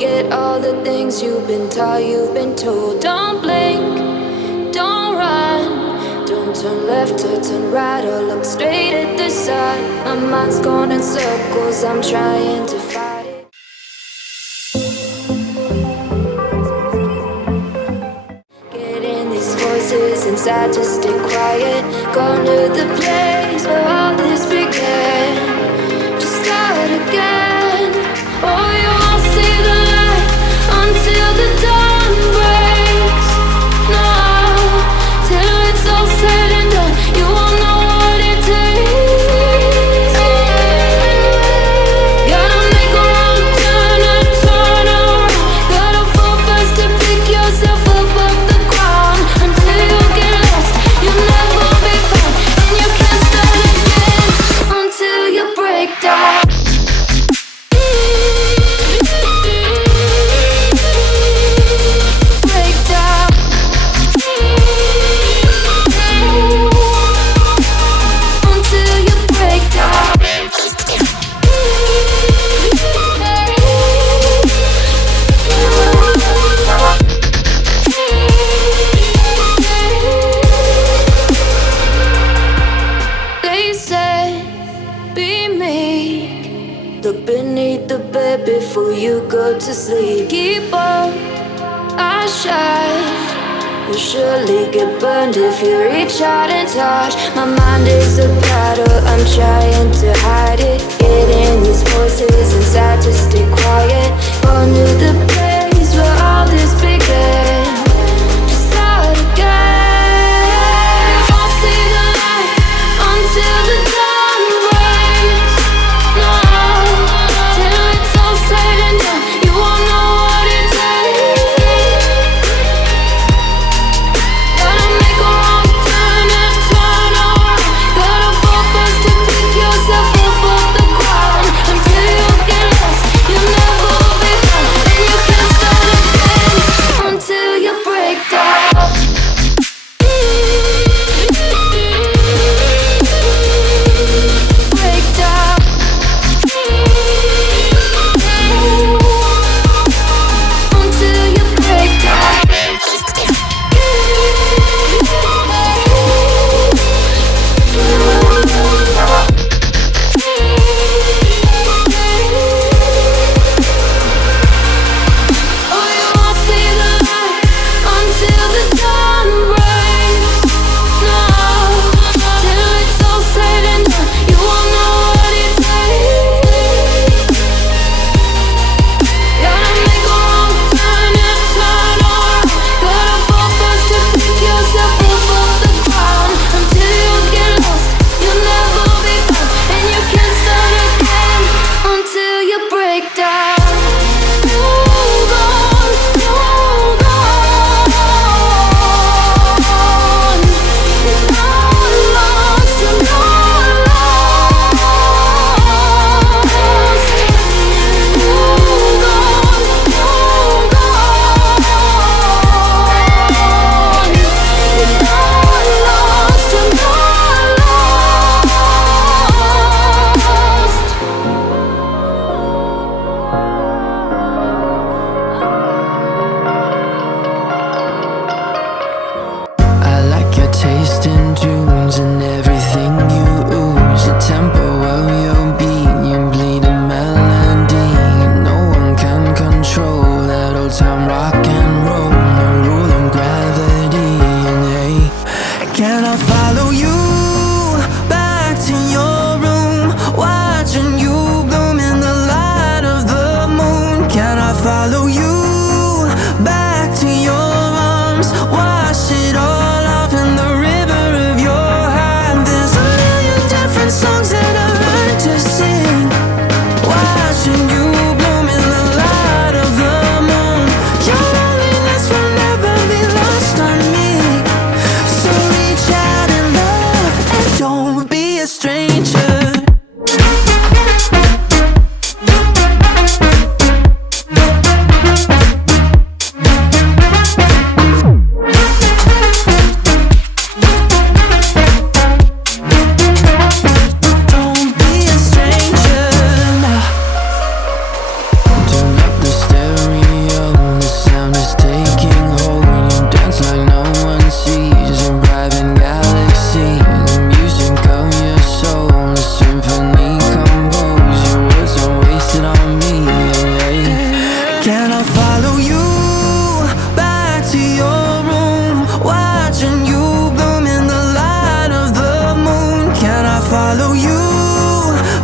Forget all the things you've been taught, you've been told. Don't blink, don't run, don't turn left or turn right or look straight at the sun. My mind's going in circles, I'm trying to fight it. Getting these voices inside to stay quiet. Going to the place where all this began. Just start again. Oh, you won't see the light until the dawn breaks. No, till it's all said and done, you won't know what it takes. Gotta make a wrong turn and turn around. Gotta fall fast to pick yourself up off the ground. Until you get lost, you'll never be found. And you can't start again until you break down. Look beneath the bed before you go to sleep. Keep on, I shine. You'll surely get burned if you reach out and touch. My mind is a battle, I'm trying to hide it. Getting these voices inside to stay quiet. On to the place where all this began. Just start again. You won't see the light until the dawn breaks. No, till it's all said and done, you won't know what it takes. Gotta make a wrong turn and turn around. Gotta fall fast to pick yourself up off the ground. Until you get lost, you'll never be found. And you can't start again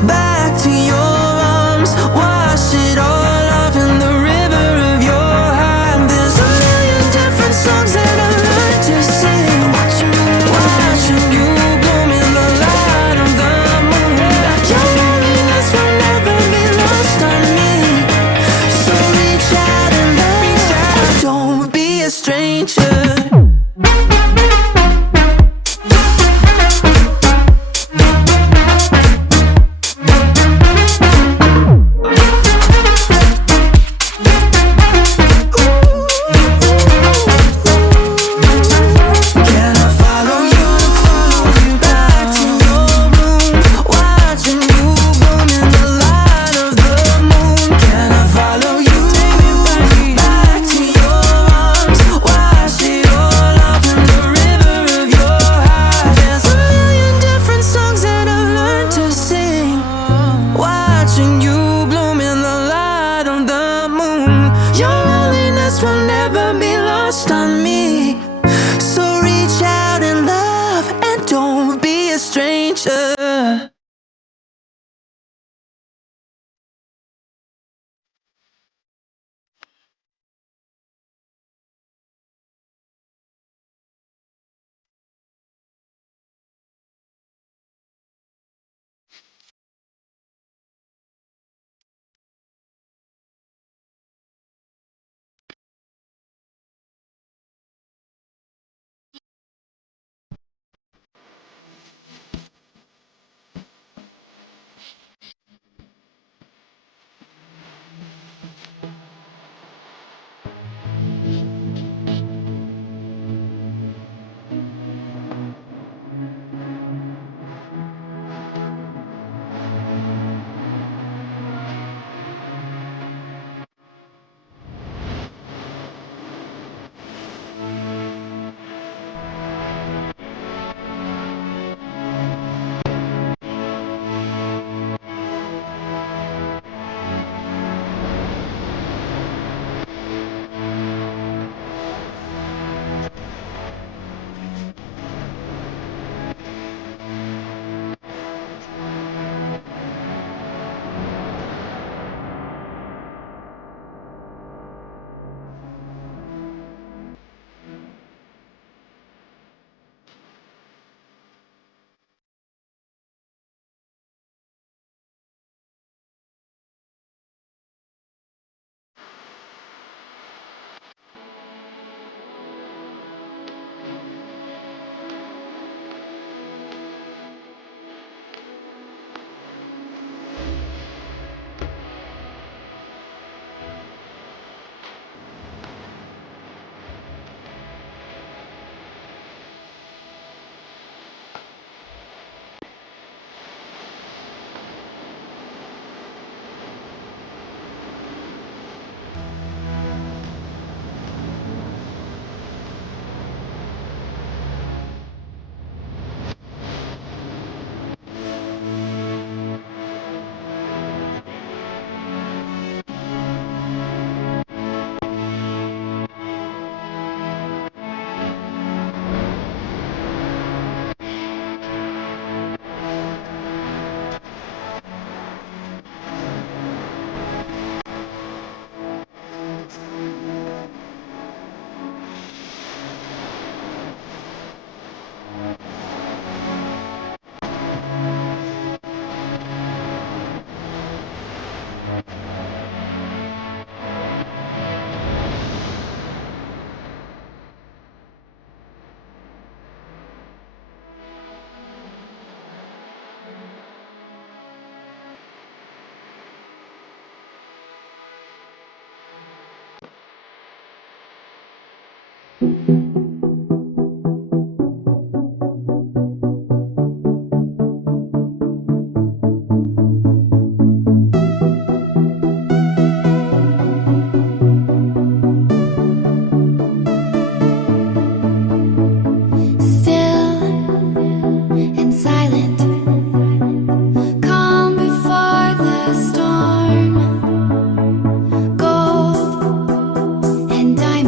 back to your arms. Wash it all off in the river of your heart. There's a million different songs that I learned to sing. Watching you bloom in the light of the moon. Your loneliness will never be lost on me. So reach out and love. Don't be a stranger. Watching you bloom in the light of the moon. Your loneliness will never be lost on me. So reach out and love, and don't be a stranger.